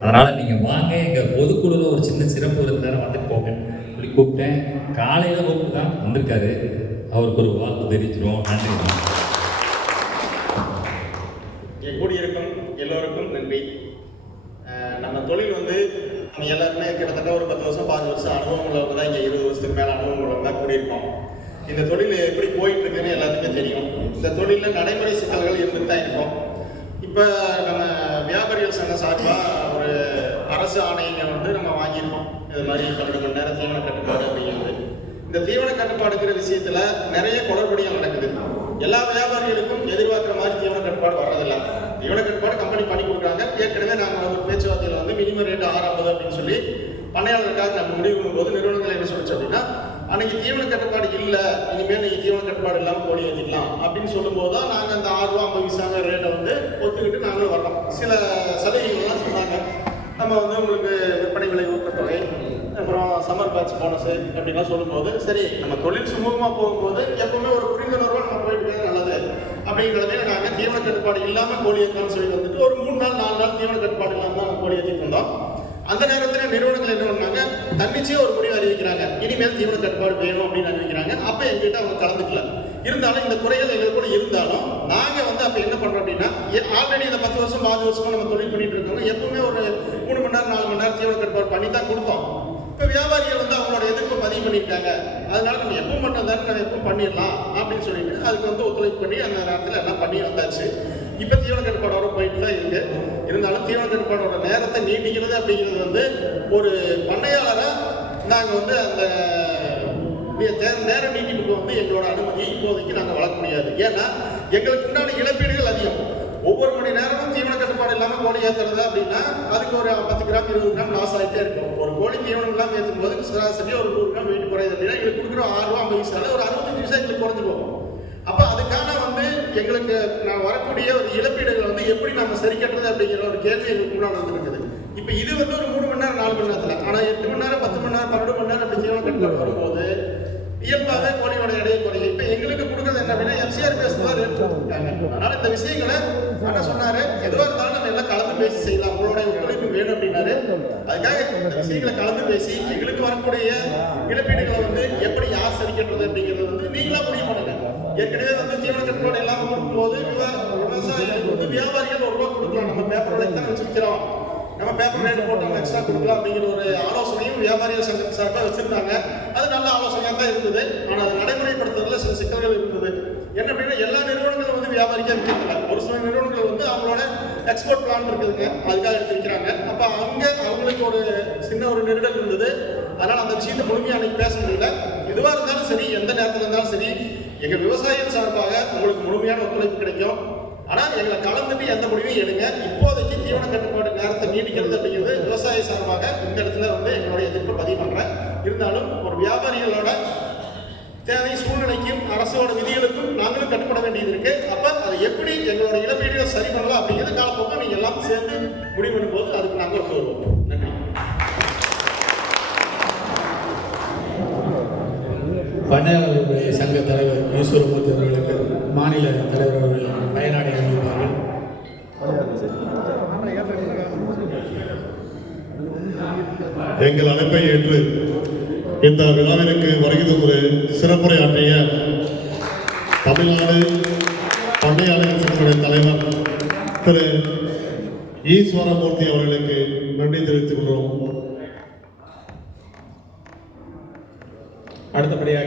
அதனால் நீங்கள் வாங்க எங்கள் பொதுக்குழுவில் ஒரு சின்ன சிறப்பு இருந்தாலும் வந்து போங்க சொல்லி கூப்பிட்டேன். காலையில் கூப்பிட்டு தான் வந்திருக்காரு. அவருக்கு ஒரு வாழ்த்து தெரிவிச்சிருவோம். நன்றி எப்படி கூடியிருக்கும் எல்லோருக்கும் நன்றி. நம்ம தொழில் வந்து நம்ம எல்லாருமே கிட்டத்தட்ட ஒரு பத்து வருஷம் பாஞ்சு வருஷம் அனுபவம் உள்ளவங்க தான் இங்கே இருபது வருஷத்துக்கு மேலே அனுபவம் உள்ளவங்க தான் கூடியிருக்கோம். இந்த தொழில் எப்படி போயிட்டு இருக்குன்னு எல்லாத்துக்கும் தெரியும். இந்த தொழிலில் நடைமுறை சிக்கல்கள் இருந்துட்டு தான் இருக்கும். இப்போ நம்ம வியாபாரிகள் சங்க சார்பாக அரசு ஆணையங்கள் வந்து நம்ம வாங்கியிருக்கோம். இது மாதிரி பன்னெண்டு மணி நேரம் தீவன கட்டுப்பாடு அப்படிங்கிறது. இந்த தீவன கட்டுப்பாடுங்கிற விஷயத்துல நிறைய குளறுபடிகள் நடக்குது. எல்லா வியாபாரிகளுக்கும் எதிர்பார்க்குற மாதிரி தீவன கட்டுப்பாடு வர்றதில்ல. தீவன கட்டுப்பாடு கம்பெனி பண்ணி கொடுக்குறாங்க. ஏற்கனவே நாங்கள் வந்து பேச்சுவார்த்தையில் வந்து மினிமம் ரேட் ஐம்பது அப்படின்னு சொல்லி பண்ணையாளருக்காக நம்ம முடிவு பண்ணும்போது நிறுவனங்கள் என்ன சொல்லிச்சு அப்படின்னா அன்னைக்கு தீவன கட்டுப்பாடு இல்லை. இனிமேல் நீங்கள் தீவன கட்டுப்பாடு இல்லாமல் கோழி ஏற்றிக்கலாம் அப்படின்னு சொல்லும்போது தான் நாங்கள் அந்த ஆறு ரூபா ஐம்பது பைசாங்க ரேட்டை வந்து ஒத்துக்கிட்டு நாங்களும் வர்றோம். சில சலுகைகள்லாம் சொன்னாங்க நம்ம வந்து உங்களுக்கு விற்பனை விலை ஊக்கத்தொகை அப்புறம் சம்மர் பேட்ச் போனஸு அப்படின்லாம் சொல்லும்போது சரி நம்ம தொழில் சுமூகமாக போகும்போது எப்பவுமே ஒரு புரிந்துணர்வாக நம்ம போயிட்டு நல்லது. அப்படிங்கிறதே நாங்கள் தீவன கட்டுப்பாடு இல்லாமல் கோழி ஏற்றலாம்னு சொல்லி வந்துட்டு ஒரு மூணு நாள் நாலு நாள் தீவன கட்டுப்பாடு இல்லாமல் தான் கோழி ஏற்றிட்டு இருந்தோம். அந்த நேரத்தில் நிறுவனங்கள் என்ன பண்ணாங்க? தன்னிச்சையே ஒரு முடிவு அறிவிக்கிறாங்க. இனிமேல் தீவன கட்டுப்பாடு வேணும் அப்படின்னு அறிவிக்கிறாங்க. அப்போ எங்கிட்ட அவங்க கலந்துக்கல. இருந்தாலும் இந்த குறைகள் எங்களுக்கு கூட இருந்தாலும் நாங்கள் வந்து அப்போ என்ன பண்ணுறோம் அப்படின்னா ஆல்ரெடி இந்த பத்து வருஷம் பாதி வருஷமாக நம்ம தொழில் பண்ணிட்டு இருக்கோம் எப்பவுமே நேரம் கட்டுப்பாடு பண்ணி தான் கொடுத்தோம். இப்போ வியாபாரிகள் வந்து அவங்களோட எதிர்ப்பு பதிவு பண்ணியிருக்காங்க அதனால நம்ம எப்போ மட்டும் தானே நம்ம எப்போ பண்ணிடலாம் அப்படின்னு சொல்லிட்டு அதுக்கு வந்து ஒத்துழைப்பு பண்ணி அந்த நேரத்தில் எல்லாம் பண்ணி வந்தாச்சு. இப்போ தீவன கட்டுப்பாடோட போயிட்டு தான் இருக்கு. இருந்தாலும் தீவன கட்டுப்பாடோட நேரத்தை நீட்டிக்கிறது அப்படிங்கிறது வந்து ஒரு பண்ணையாளராக நாங்கள் வந்து அந்த நேரம் தே- நேர நீட்டிப்புக்கு வந்து எங்களோட அனுமதி இப்போதைக்கு நாங்கள் வளர்க்க முடியாது. ஏன்னா எங்களுக்கு உண்டான இழப்பீடுகள் அதிகம். ஒவ்வொரு மணி நேரமும் இல்லாமல் கோழி ஏற்றுறது அப்படின்னா அதுக்கு ஒரு பத்து கிராம் இருபது கிராம் லாஸ் ஆகிட்டே இருக்கும். ஒரு கோழி தீவனம் இல்லாமல் ஏற்றும் போது சராசரி ஒரு நூறு கிராம் வெயிட் குறையுது அப்படின்னா எங்களுக்கு கொடுக்குற ஆறு ரூபா ஐம்பது ஒரு அறுபத்தஞ்சு பைசா எங்களுக்கு குறைஞ்சு போகும் அப்போ அதுக்கான வந்து எங்களுக்கு நான் வரக்கூடிய ஒரு இழப்பீடுகளை வந்து எப்படி நம்ம சரி கட்டுறது அப்படிங்கிற ஒரு கேள்வி எங்களுக்கு முன்னாடி வந்துருக்குது. இப்போ இது வந்து ஒரு மூணு மணி நேரம் நாலு மணி நேரத்தில். ஆனால் எட்டு மணி நேரம் பத்து மணி நேரம் பன்னெண்டு மணி நேரம் அப்படி தீவன கட்டுப்பாடு வரும்போது இயல்பாகவே கோழியோட எடையை குறையும் இப்போ எங்களுக்கு கொடுக்குறது என்ன அப்படின்னா எஃப்சிஆர் பேஸ் தான் ரேட் கொடுத்துருக்காங்க அதனால இந்த விஷயங்களை என்ன சொன்னாரு. எதுவாக இருந்தாலும் நம்ம எல்லாம் கலந்து பேசி செய்யலாம். உங்களோட ஒத்துழைப்பு வேணும் அப்படின்னாரு. அதுக்காக இந்த விஷயங்களை கலந்து பேசி எங்களுக்கு வரக்கூடிய இழப்பீடுகளை வந்து எப்படி யார் சரிக்கின்றது அப்படிங்கிறது வந்து நீங்களா முடிவு பண்ணுங்க. ஏற்கனவே வந்து தீவன கட்டுப்பாடு இல்லாமல் கொடுக்கும்போது விவசாயிகளுக்கு வந்து வியாபாரிகள் ஒரு ரூபா கொடுக்கலாம். நம்ம பேப்பர் விலைக்கு தான் வச்சுக்கிறோம் நம்ம பேப்பர் ரேட் போட்டு நம்ம எக்ஸ்ட்ரா கொடுக்கலாம் அப்படிங்கிற ஒரு ஆலோசனையும் வியாபாரிகள் சங்க சார்பாக வச்சிருந்தாங்க. அது நல்ல ஆலோசனையாக தான் இருந்தது. ஆனால் அதை நடைமுறைப்படுத்துறதுல சில சிக்கல்கள் இருந்தது. என்ன அப்படின்னா எல்லா நிறுவனங்களும் வந்து வியாபாரிக்க விற்கல ஒரு சில நிறுவனங்கள் வந்து அவங்களோட எக்ஸ்போர்ட் பிளான் இருக்குதுங்க. அதுக்காக எடுத்திருக்கிறாங்க அப்போ அங்கே அவங்களுக்கு ஒரு சின்ன ஒரு நெருடல் இருந்தது. அதனால் அந்த விஷயத்தை முழுமையாக அன்னைக்கு பேச முடியல. எதுவாக இருந்தாலும் சரி எந்த நேரத்தில் இருந்தாலும் சரி எங்கள் விவசாயிகள் சார்பாக உங்களுக்கு முழுமையான ஒத்துழைப்பு கிடைக்கும். ஆனால் எங்களை கலந்துட்டு எந்த முடிவையும் எடுங்க. இப்போதைக்கு தீவன கட்டுப்பாடு நேரத்தை நீடிக்கிறது அப்படிங்கிறது விவசாய சார்பாக இந்த இடத்துல வந்து எங்களுடைய எதிர்ப்பு பதிவு பண்ணுறேன் இருந்தாலும் ஒரு வியாபாரிகளோட தேவை சூழ்நிலைக்கும் அரசோட விதிகளுக்கும் நாங்களும் கட்டுப்பட வேண்டியது இருக்கு. அப்ப அதை எப்படி எங்களோட இழப்பீடுகளை சரி பண்ணலாம் அப்படிங்கிறது காலப்போக்கம் நீங்க எல்லாம் சேர்ந்து முடிவு பண்ணும்போது அதுக்கு நாங்கள் ஒத்து வருவோம் நன்றி. பண்ணையாளர்களுடைய சங்க தலைவர் ஈஸ்வரமூர்த்தி அவர்களுக்கு மாநில தலைவர் அவர்கள் பயனாடை அறிவிப்பார்கள் எங்கள் அழைப்பை ஏற்று இந்த விழாவிற்கு வருகை ஒரு சிறப்புரை ஆற்றிய தமிழ்நாடு பண்டையாளர் சங்கத்துடைய தலைவர் திரு ஈஸ்வரமூர்த்தி அவர்களுக்கு நன்றி தெரிவித்துக் கொள்கிறோம். அடுத்தபடியாக